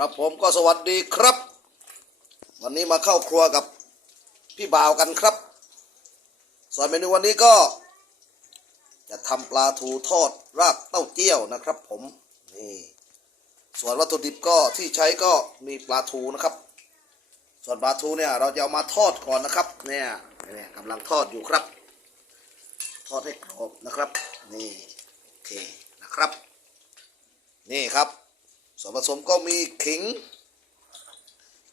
ครับผมก็สวัสดีครับ วันนี้มาเข้าครัวกับพี่บ่าวกันครับส่วนเมนูวันนี้ก็ จะทำปลาทูทอดรากเต้าเจี้ยวนะครับผมนี่ส่วนวัตถุดิบก็ที่ใช้ก็มีปลาทูนะครับ ส่วนปลาทูเนี่ยเราจะเอามาทอดก่อนนะครับเนี่ยเนี่ยกำลังทอดอยู่ครับ ทอดให้กรอบนะครับนี่โอเคนะครับ นี่ครับ ส่วนผสมก็มีขิง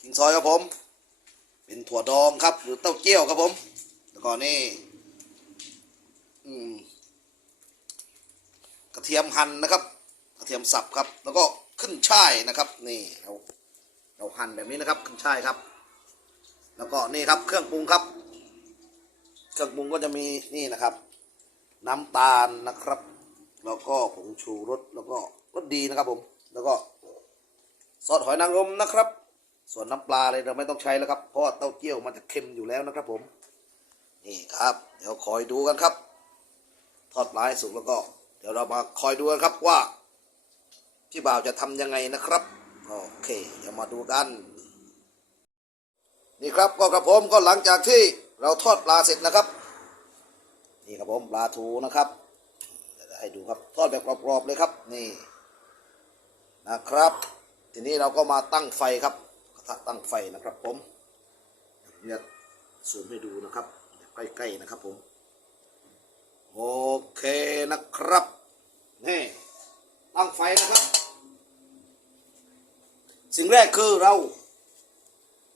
ขิงซอยครับผม เป็นถั่วดองครับ หรือเต้าเจี้ยวครับผม แล้วก็นี่กระเทียมหั่นนะครับ กระเทียมสับครับ แล้วก็ขึ้นช่ายนะครับ นี่เราเราหั่นแบบนี้นะครับ ขึ้นช่ายครับ แล้วก็นี่ครับ เครื่องปรุงครับ เครื่องปรุงก็จะมีนี่นะครับ น้ำตาลนะครับ แล้วก็ผงชูรสแล้วก็รสดีนะครับผม แล้วก็ ซอสหอยนางรมนะครับ ส่วนน้ำปลาเลยเราไม่ต้องใช้แล้วครับ เพราะเต้าเจี้ยวมันจะเค็มอยู่แล้วนะครับผม นี่ครับ เดี๋ยวคอยดูกันครับ ทอดปลาให้สุกแล้วก็ เดี๋ยวเรามาคอยดูกันครับว่า พี่บ่าวจะทำยังไงนะครับ โอเค เดี๋ยวมาดูกัน นี่ครับก็กระผมก็หลังจากที่เราทอดปลาเสร็จนะครับ นี่ครับผมปลาทูนะครับให้ดูครับทอดแบบกรอบๆเลยครับ นี่นะครับ ทีนี้เราก็มาตั้งไฟครับกระทะตั้งไฟนะครับผมเดี๋ยวซูมให้ดูนะครับใกล้ๆนะครับผมโอเคนะครับนี่ตั้งไฟนะครับ สิ่งแรกคือเรา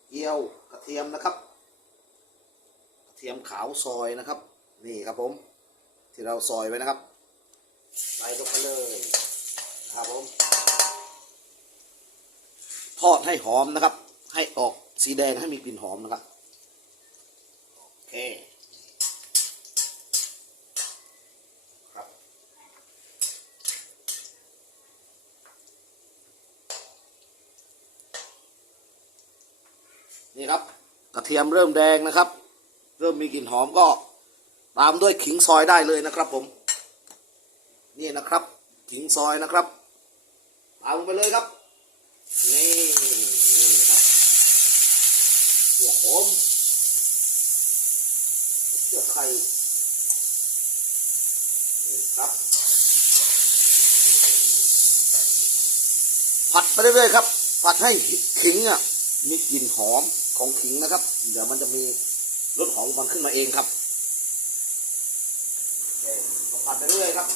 เจียวกระเทียมนะครับ กระเทียมขาวซอยนะครับ นี่ครับผม ที่เราซอยไว้นะครับใส่ลงไปเลยนะครับผม ทอดให้หอมนะครับ ให้ออกสีแดงให้มีกลิ่นหอมนะครับ โอเคครับนี่ครับกระเทียมเริ่มแดงนะครับ เริ่มมีกลิ่นหอมก็ตามด้วยขิงซอยได้เลยนะครับผมนี่นะครับขิงซอยนะครับตามลงไปเลยครับ นี่นี่ครับเกี่ยวผมเกี่ยวไข่นี่ครับ ผัดไปเรื่อยๆครับ ผัดให้ขิงอะมีกลิ่นหอมของขิงนะครับ เดี๋ยวมันจะมีรสหอมมันขึ้นมาเองครับผัดไปเรื่อยครับ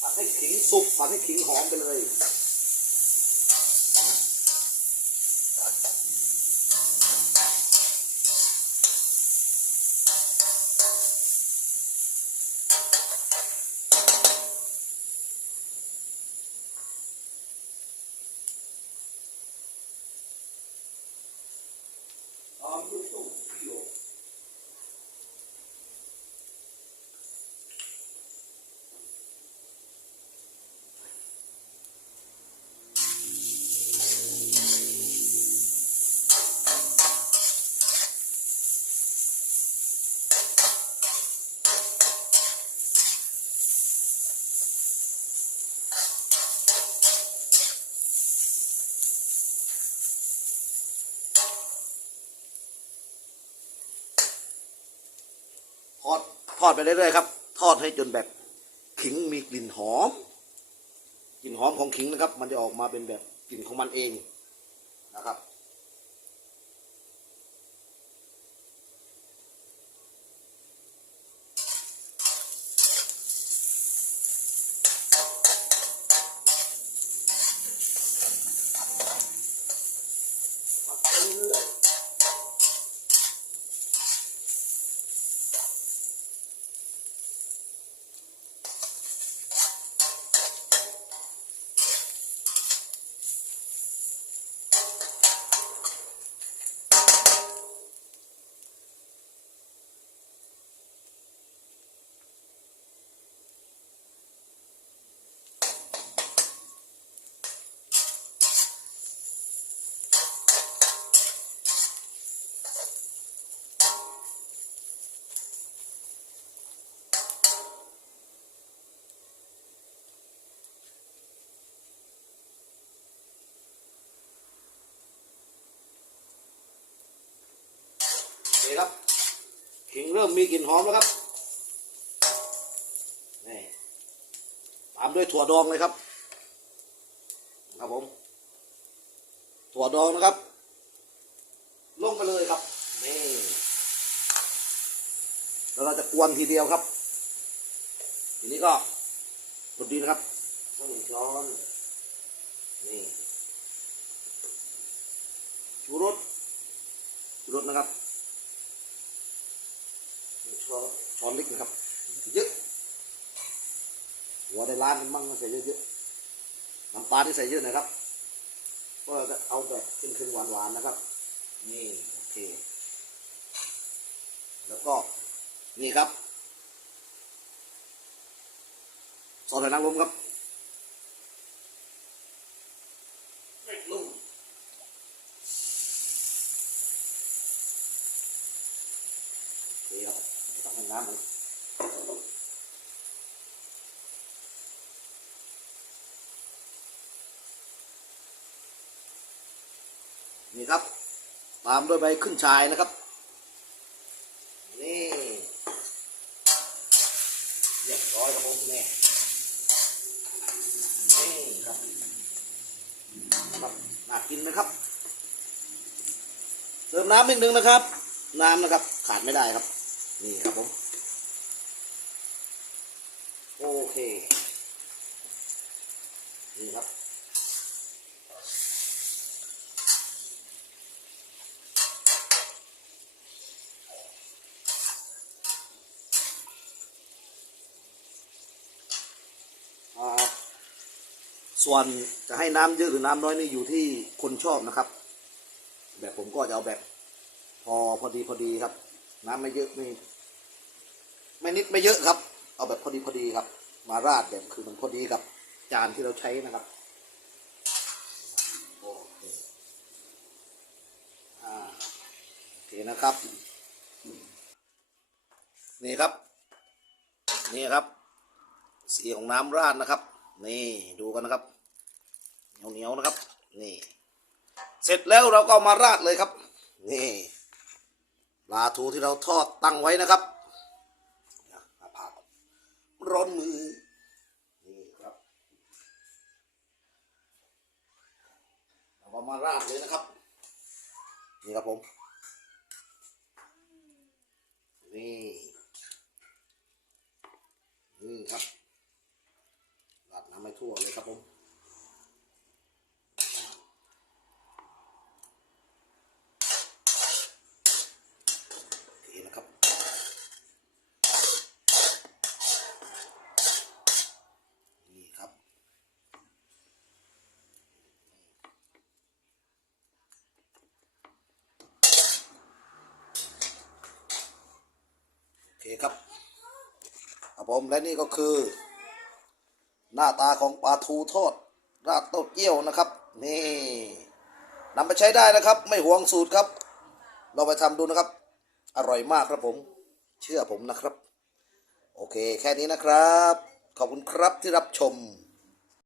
ผัดให้ขิงสุกผัดให้ขิงหอมไปเลย ทอดทอดไปเรื่อยๆครับ ทอดให้จนแบบขิงมีกลิ่นหอมกลิ่นหอมของขิงนะครับ มันจะออกมาเป็นแบบกลิ่นของมันเองนะครับ ขิงเริ่มมีกลิ่นหอมแล้วครับนี่ตามด้วยถั่วดองเลยครับ ครับผม ถั่วดองนะครับ ลงไปเลยครับนี่แล้วเราจะกวนทีเดียวครับ ทีนี้ก็กดดีนะครับต้องหนึ่งช้อนนี่ชูรสชูรสนะครับหนึ่ง ช้อนช้อนเล็กนะครับ เยอะหัวในร้านมันมั่งก็ใส่เยอะๆน้ำปลาที่ใส่เยอะหนะครับก็จะเอาแบบเค็มๆหวานๆนะครับ นี่โอเค แล้วก็นี่ครับซอสหอยนางรมครับนุ่มโอเคครับตักให้ น้ำมันนี่ครับ ตามด้วยใบขึ้นชายนะครับ นี่เรียบร้อยครับผมนี่นี่ครับครับน่ากินไหมครับ เติมน้ำนิดนึงนะครับ น้ำนะครับ ขาดไม่ได้ครับ นี่ครับผม โอ เคนี่ครับอ่าส่วนจะให้น้ำเยอะหรือน้ำน้อยนี่อยู่ที่คนชอบนะครับ แบบผมก็จะเอาแบบ พอพอดีพอดีครับ น้ำไม่เยอะไม่ไม่นิดไม่เยอะครับ เอาแบบพอดีพอดีครับ มาราดแบบคือมันพอดีกับจานที่เราใช้นะครับโอเคอ่าโอเคนะครับ นี่ครับ นี่ครับ สีของน้ำราดนะครับ นี่ดูกันนะครับเหนียวเหนียวๆนะครับ นี่ เสร็จแล้วเราก็มาราดเลยครับ นี่ปลาทูที่เราทอดตั้งไว้นะครับผ่าร้อนมือ นี่ครับเราเอา มาราดเลยนะครับ นี่ครับผม นี่นี่ครับราดน้ำให้ทั่วเลยครับผม โอเคนะครับ นี่ครับ โอเคครับครับ ผมและนี่ก็คือ หน้าตาของปลาทูทอดราดเต้าเจี้ยวนะครับ นี่นำไปใช้ได้นะครับ ไม่ห่วงสูตรครับ เราไปทำดูนะครับ อร่อยมากครับผม เชื่อผมนะครับ โอเค แค่นี้นะครับ ขอบคุณครับที่รับชม